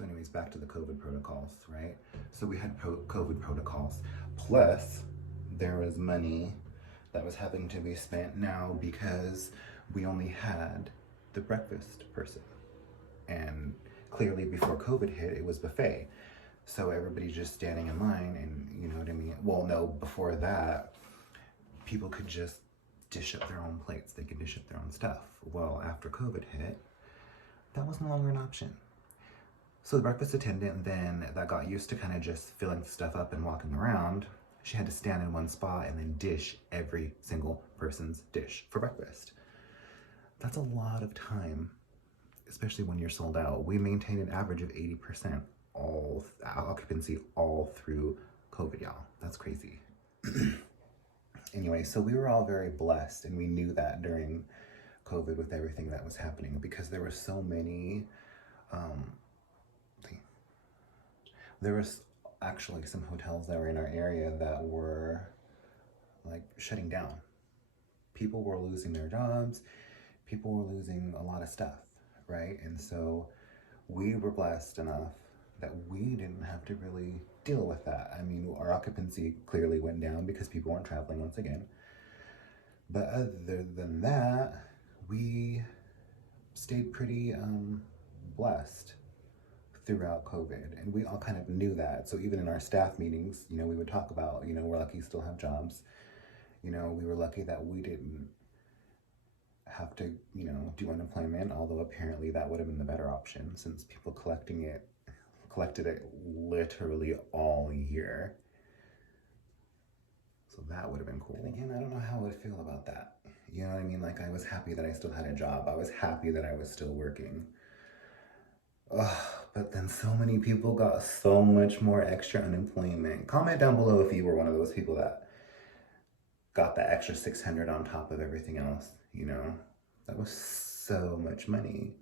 So anyways, back to the COVID protocols, right? So we had COVID protocols, plus there was money that was having to be spent now because we only had the breakfast person. And clearly before COVID hit, it was buffet. So everybody's just standing in line and you know what I mean? Well, no, before that, people could just dish up their own plates. They could dish up their own stuff. Well, after COVID hit, that was no longer an option. So the breakfast attendant then that got used to kind of just filling stuff up and walking around, she had to stand in one spot and then dish every single person's dish for breakfast. That's a lot of time, especially when you're sold out. We maintained an average of 80% all occupancy all through COVID, y'all. That's crazy. Anyway, so we were all very blessed, and we knew that during COVID with everything that was happening because there were so many there was actually some hotels that were in our area that were like shutting down. People were losing their jobs, people were losing a lot of stuff, right? And so we were blessed enough that we didn't have to really deal with that. I mean, our occupancy clearly went down because people weren't traveling once again. But other than that, we stayed pretty blessed throughout COVID, and we all kind of knew that. So even in our staff meetings, you know, we would talk about, you know, we're lucky to still have jobs. You know, we were lucky that we didn't have to, you know, do unemployment, although apparently that would have been the better option since people collected it literally all year. So that would have been cool. And again, I don't know how I would feel about that. You know what I mean? Like, I was happy that I still had a job. I was happy that I was still working. But then so many people got so much more extra unemployment. Comment down below if you were one of those people that got that extra 600 on top of everything else, you know? That was so much money.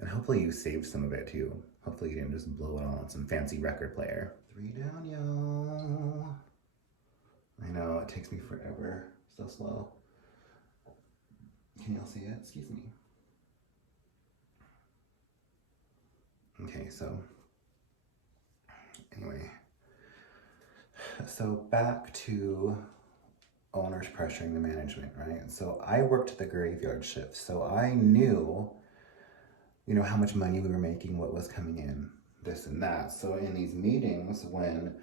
And hopefully you saved some of it too. Hopefully you didn't just blow it all on some fancy record player. 3 down, y'all. I know, it takes me forever. So slow. Can y'all see it? Excuse me. Okay, so anyway, so back to owners pressuring the management, right? So I worked the graveyard shift, so I knew, you know, how much money we were making, what was coming in, this and that. So in these meetings, when,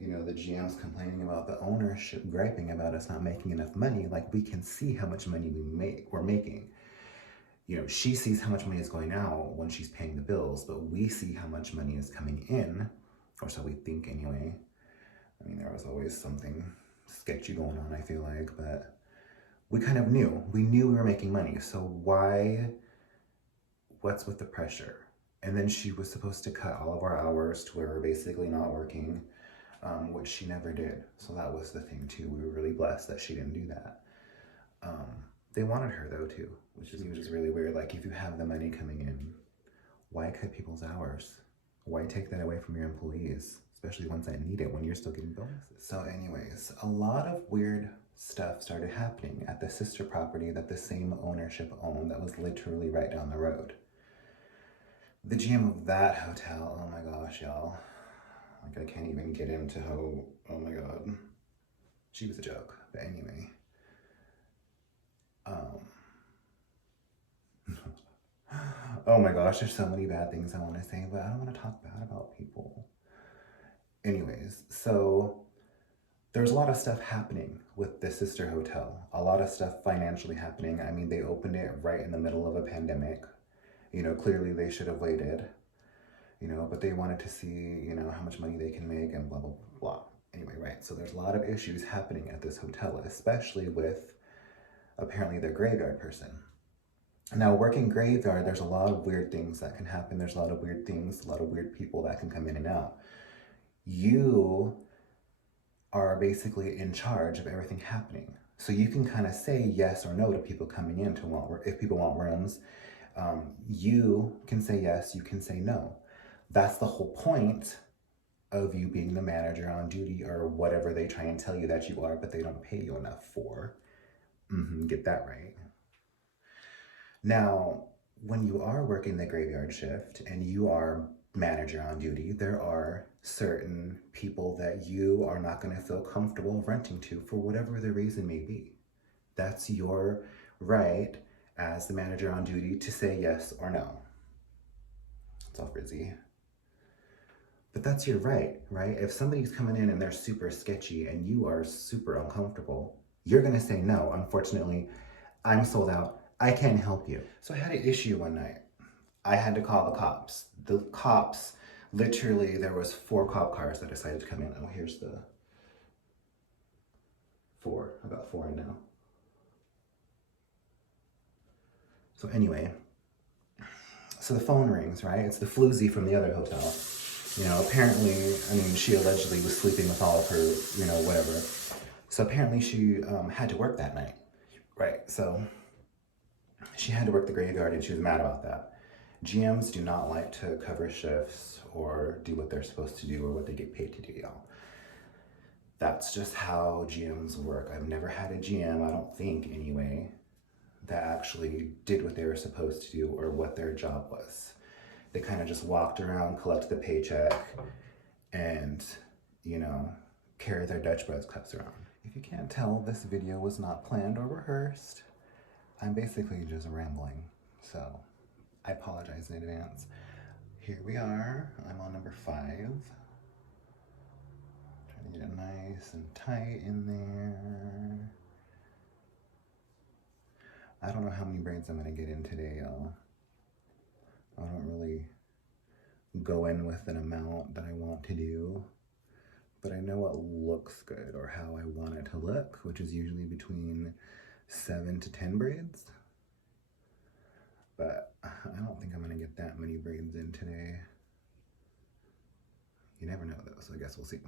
you know, the GM's complaining about the ownership griping about us not making enough money, like, we can see how much money we're making. You know, she sees how much money is going out when she's paying the bills, but we see how much money is coming in, or so we think anyway. I mean, there was always something sketchy going on, I feel like, but we kind of knew. We knew we were making money, so what's with the pressure? And then she was supposed to cut all of our hours to where we're basically not working, which she never did. So that was the thing too. We were really blessed that she didn't do that. They wanted her though too, which is really weird. Like, if you have the money coming in, why cut people's hours? Why take that away from your employees, especially ones that need it when you're still getting bonuses? So anyways, a lot of weird stuff started happening at the sister property that the same ownership owned that was literally right down the road. The GM of that hotel, oh my gosh, y'all. Like, I can't even get into how, oh my God. She was a joke, but anyway. Oh my gosh, there's so many bad things I want to say, but I don't want to talk bad about people. Anyways, so there's a lot of stuff happening with the sister hotel. A lot of stuff financially happening. I mean, they opened it right in the middle of a pandemic. You know, clearly they should have waited, you know, but they wanted to see, you know, how much money they can make and blah, blah, blah. Anyway, right, so there's a lot of issues happening at this hotel, especially with apparently their graveyard person. Now, working graveyard, there's a lot of weird things that can happen. There's a lot of weird things, a lot of weird people that can come in and out. You are basically in charge of everything happening. So you can kind of say yes or no to people coming in to want, if people want rooms, you can say yes, you can say no. That's the whole point of you being the manager on duty, or whatever they try and tell you that you are, but they don't pay you enough for. Get that right. Now, when you are working the graveyard shift and you are manager on duty, there are certain people that you are not going to feel comfortable renting to for whatever the reason may be. That's your right as the manager on duty to say yes or no. It's all frizzy. But that's your right, right? If somebody's coming in and they're super sketchy and you are super uncomfortable, you're going to say no. Unfortunately, I'm sold out. I can't help you. So I had an issue one night. I had to call the cops. The cops, literally, there was 4 cop cars that decided to come in. Oh, here's the 4. I got 4 in now. So anyway, so the phone rings, right? It's the floozy from the other hotel. You know, apparently, I mean, she allegedly was sleeping with all of her, you know, whatever. So apparently she had to work that night, right? So she had to work the graveyard and she was mad about that. GMs do not like to cover shifts or do what they're supposed to do or what they get paid to do, y'all. That's just how GMs work. I've never had a GM, I don't think anyway, that actually did what they were supposed to do or what their job was. They kind of just walked around, collected the paycheck, and, you know, carry their Dutch Bros cups around. If you can't tell, this video was not planned or rehearsed. I'm basically just rambling, so I apologize in advance. Here we are. I'm on number 5. Trying to get it nice and tight in there. I don't know how many braids I'm gonna get in today, y'all. I don't really go in with an amount that I want to do, but I know what looks good or how I want it to look, which is usually between 7 to 10 braids. But I don't think I'm gonna get that many braids in today. You never know though, so I guess we'll see.